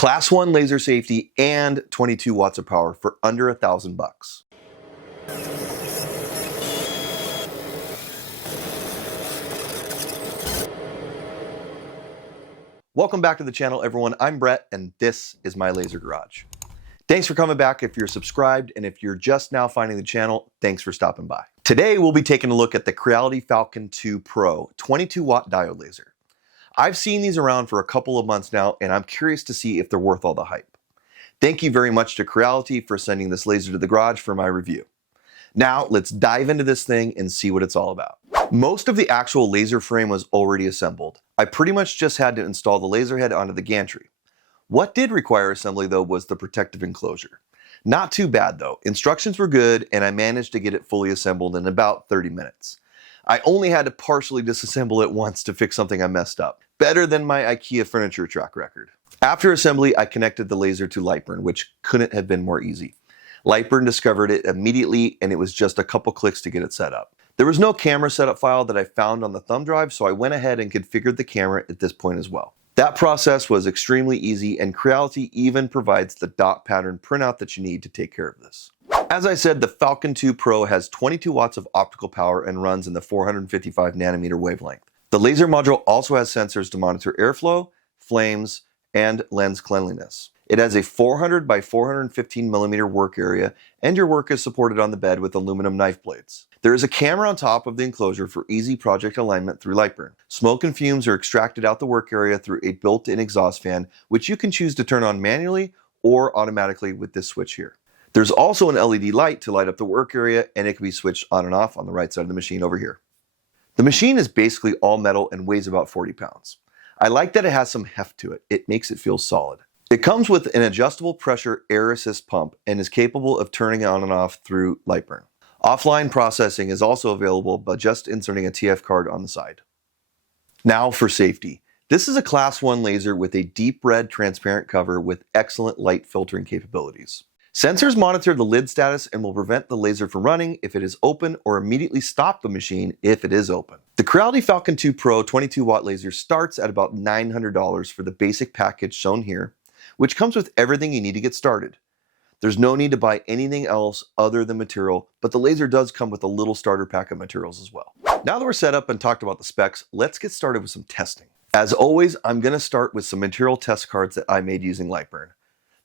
Class 1 laser safety and 22 watts of power for under $1,000. Welcome back to the channel, everyone. I'm Brett, and this is my laser garage. Thanks for coming back if you're subscribed, and if you're just now finding the channel, thanks for stopping by. Today, we'll be taking a look at the Creality Falcon2 Pro 22 watt diode laser. I've seen these around for a couple of months now, and I'm curious to see if they're worth all the hype. Thank you very much to Creality for sending this laser to the garage for my review. Now, let's dive into this thing and see what it's all about. Most of the actual laser frame was already assembled. I pretty much just had to install the laser head onto the gantry. What did require assembly though was the protective enclosure. Not too bad though. Instructions were good and I managed to get it fully assembled in about 30 minutes. I only had to partially disassemble it once to fix something I messed up. Better than my IKEA furniture track record. After assembly, I connected the laser to Lightburn, which couldn't have been more easy. Lightburn discovered it immediately and it was just a couple clicks to get it set up. There was no camera setup file that I found on the thumb drive, so I went ahead and configured the camera at this point as well. That process was extremely easy, and Creality even provides the dot pattern printout that you need to take care of this. As I said, the Falcon2 Pro has 22 watts of optical power and runs in the 455 nanometer wavelength. The laser module also has sensors to monitor airflow, flames, and lens cleanliness. It has a 400 by 415 millimeter work area, and your work is supported on the bed with aluminum knife blades. There is a camera on top of the enclosure for easy project alignment through Lightburn. Smoke and fumes are extracted out the work area through a built-in exhaust fan, which you can choose to turn on manually or automatically with this switch here. There's also an LED light to light up the work area, and it can be switched on and off on the right side of the machine over here. The machine is basically all metal and weighs about 40 pounds. I like that it has some heft to it. It makes it feel solid. It comes with an adjustable pressure air assist pump and is capable of turning on and off through Lightburn. Offline processing is also available by just inserting a TF card on the side. Now for safety. This is a Class 1 laser with a deep red transparent cover with excellent light filtering capabilities. Sensors monitor the lid status and will prevent the laser from running if it is open or immediately stop the machine if it is open. The Creality Falcon2 Pro 22 watt laser starts at about $900 for the basic package shown here, which comes with everything you need to get started. There's no need to buy anything else other than material, but the laser does come with a little starter pack of materials as well. Now that we're set up and talked about the specs, let's get started with some testing. As always, I'm going to start with some material test cards that I made using Lightburn.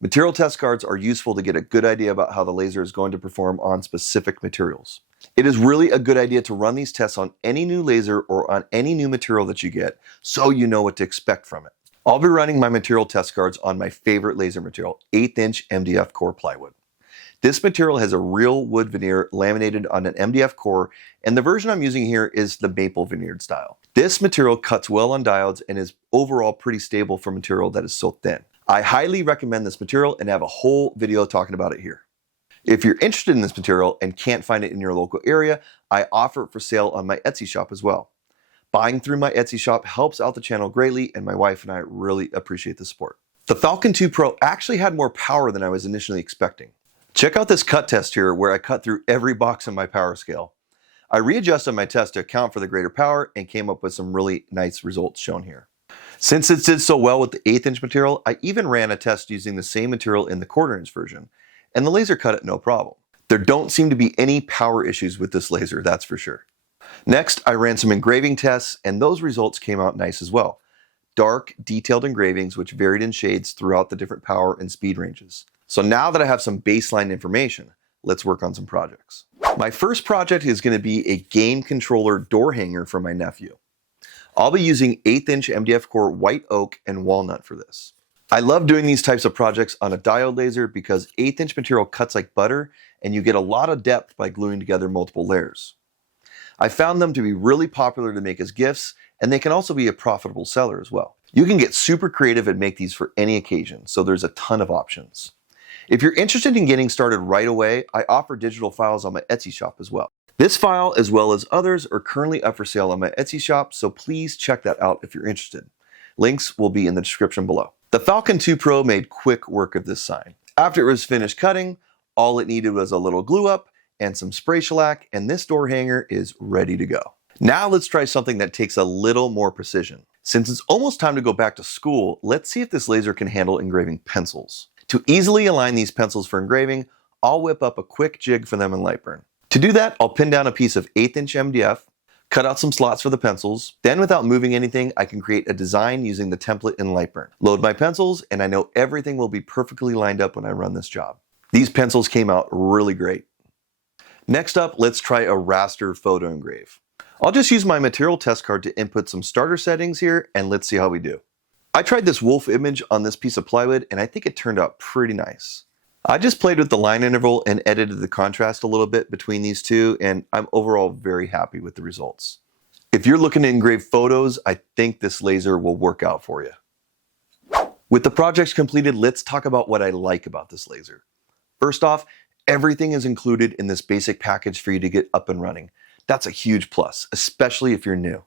Material test cards are useful to get a good idea about how the laser is going to perform on specific materials. It is really a good idea to run these tests on any new laser or on any new material that you get, so you know what to expect from it. I'll be running my material test cards on my favorite laser material, 1/8 inch MDF core plywood. This material has a real wood veneer laminated on an MDF core, and the version I'm using here is the maple veneered style. This material cuts well on diodes and is overall pretty stable for material that is so thin. I highly recommend this material and have a whole video talking about it here. If you're interested in this material and can't find it in your local area, I offer it for sale on my Etsy shop as well. Buying through my Etsy shop helps out the channel greatly, and my wife and I really appreciate the support. The Falcon2 Pro actually had more power than I was initially expecting. Check out this cut test here where I cut through every box on my power scale. I readjusted my test to account for the greater power and came up with some really nice results shown here. Since it did so well with the 1/8 inch material, I even ran a test using the same material in the 1/4 inch version, and the laser cut it no problem. There don't seem to be any power issues with this laser, that's for sure. Next, I ran some engraving tests, and those results came out nice as well. Dark, detailed engravings which varied in shades throughout the different power and speed ranges. So now that I have some baseline information, let's work on some projects. My first project is going to be a game controller door hanger for my nephew. I'll be using 1/8 inch MDF core white oak and walnut for this. I love doing these types of projects on a diode laser because 1/8 inch material cuts like butter, and you get a lot of depth by gluing together multiple layers. I found them to be really popular to make as gifts, and they can also be a profitable seller as well. You can get super creative and make these for any occasion, so there's a ton of options. If you're interested in getting started right away, I offer digital files on my Etsy shop as well. This file, as well as others, are currently up for sale on my Etsy shop, so please check that out if you're interested. Links will be in the description below. The Falcon2 Pro made quick work of this sign. After it was finished cutting, all it needed was a little glue up and some spray shellac, and this door hanger is ready to go. Now let's try something that takes a little more precision. Since it's almost time to go back to school, let's see if this laser can handle engraving pencils. To easily align these pencils for engraving, I'll whip up a quick jig for them in Lightburn. To do that, I'll pin down a piece of 1/8" MDF, cut out some slots for the pencils, then without moving anything, I can create a design using the template in Lightburn. Load my pencils, and I know everything will be perfectly lined up when I run this job. These pencils came out really great. Next up, let's try a raster photo engrave. I'll just use my material test card to input some starter settings here, and let's see how we do. I tried this wolf image on this piece of plywood, and I think it turned out pretty nice. I just played with the line interval and edited the contrast a little bit between these two, and I'm overall very happy with the results. If you're looking to engrave photos, I think this laser will work out for you. With the projects completed, let's talk about what I like about this laser. First off, everything is included in this basic package for you to get up and running. That's a huge plus, especially if you're new.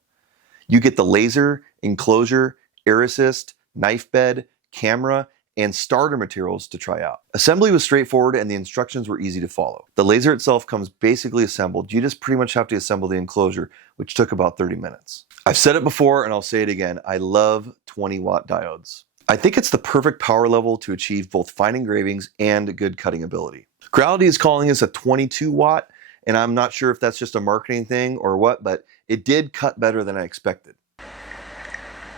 You get the laser, enclosure, air assist, knife bed, camera, and starter materials to try out. Assembly was straightforward and the instructions were easy to follow. The laser itself comes basically assembled. You just pretty much have to assemble the enclosure, which took about 30 minutes. I've said it before and I'll say it again, I love 20-watt diodes. I think it's the perfect power level to achieve both fine engravings and good cutting ability. Creality is calling this a 22-watt, and I'm not sure if that's just a marketing thing or what, but it did cut better than I expected.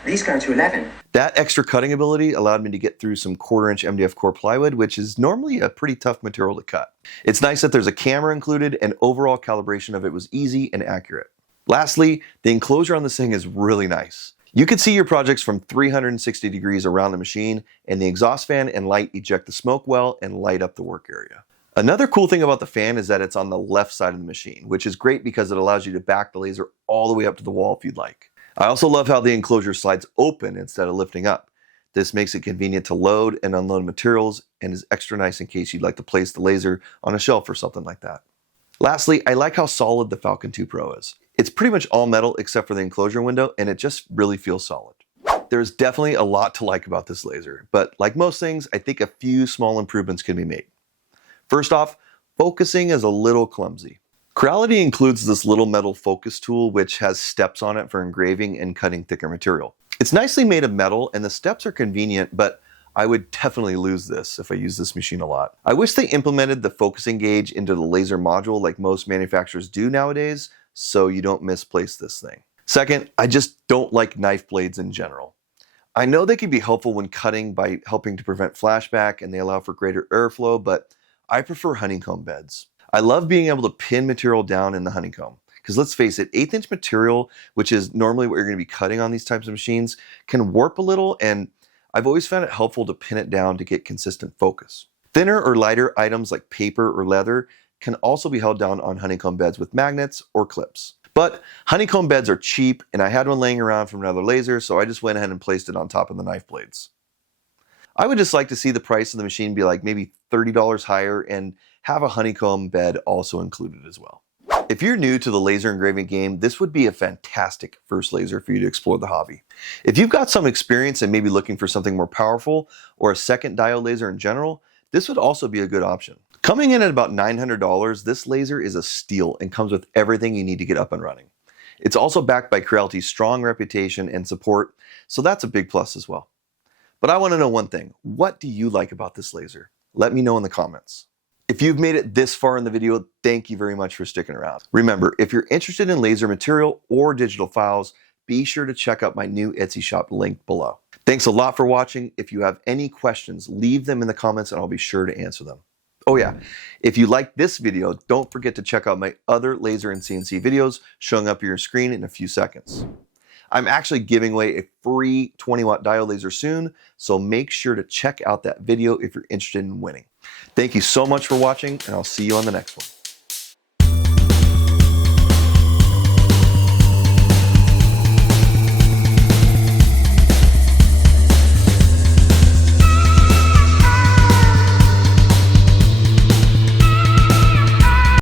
These go to 11. That extra cutting ability allowed me to get through some 1/4" MDF core plywood, which is normally a pretty tough material to cut. It's nice that there's a camera included, and overall calibration of it was easy and accurate. Lastly, the enclosure on this thing is really nice. You can see your projects from 360 degrees around the machine, and the exhaust fan and light eject the smoke well and light up the work area. Another cool thing about the fan is that it's on the left side of the machine, which is great because it allows you to back the laser all the way up to the wall if you'd like. I also love how the enclosure slides open instead of lifting up. This makes it convenient to load and unload materials and is extra nice in case you'd like to place the laser on a shelf or something like that. Lastly, I like how solid the Falcon2 Pro is. It's pretty much all metal except for the enclosure window, and it just really feels solid. There's definitely a lot to like about this laser, but like most things, I think a few small improvements can be made. First off, focusing is a little clumsy. Creality includes this little metal focus tool which has steps on it for engraving and cutting thicker material. It's nicely made of metal and the steps are convenient, but I would definitely lose this if I use this machine a lot. I wish they implemented the focusing gauge into the laser module like most manufacturers do nowadays, so you don't misplace this thing. Second, I just don't like knife blades in general. I know they can be helpful when cutting by helping to prevent flashback and they allow for greater airflow, but I prefer honeycomb beds. I love being able to pin material down in the honeycomb. Because let's face it, 1/8" material, which is normally what you're going to be cutting on these types of machines, can warp a little, and I've always found it helpful to pin it down to get consistent focus. Thinner or lighter items like paper or leather can also be held down on honeycomb beds with magnets or clips. But honeycomb beds are cheap, and I had one laying around from another laser, so I just went ahead and placed it on top of the knife blades. I would just like to see the price of the machine be like maybe $30 higher and have a honeycomb bed also included as well. If you're new to the laser engraving game, this would be a fantastic first laser for you to explore the hobby. If you've got some experience and maybe looking for something more powerful or a second diode laser in general, this would also be a good option. Coming in at about $900, this laser is a steal and comes with everything you need to get up and running. It's also backed by Creality's strong reputation and support, so that's a big plus as well. But I want to know one thing. What do you like about this laser? Let me know in the comments. If you've made it this far in the video, thank you very much for sticking around. Remember, if you're interested in laser material or digital files, be sure to check out my new Etsy shop linked below. Thanks a lot for watching. If you have any questions, leave them in the comments and I'll be sure to answer them. Oh yeah, if you liked this video, don't forget to check out my other laser and CNC videos showing up on your screen in a few seconds. I'm actually giving away a free 20-watt diode laser soon, so make sure to check out that video if you're interested in winning. Thank you so much for watching, and I'll see you on the next one.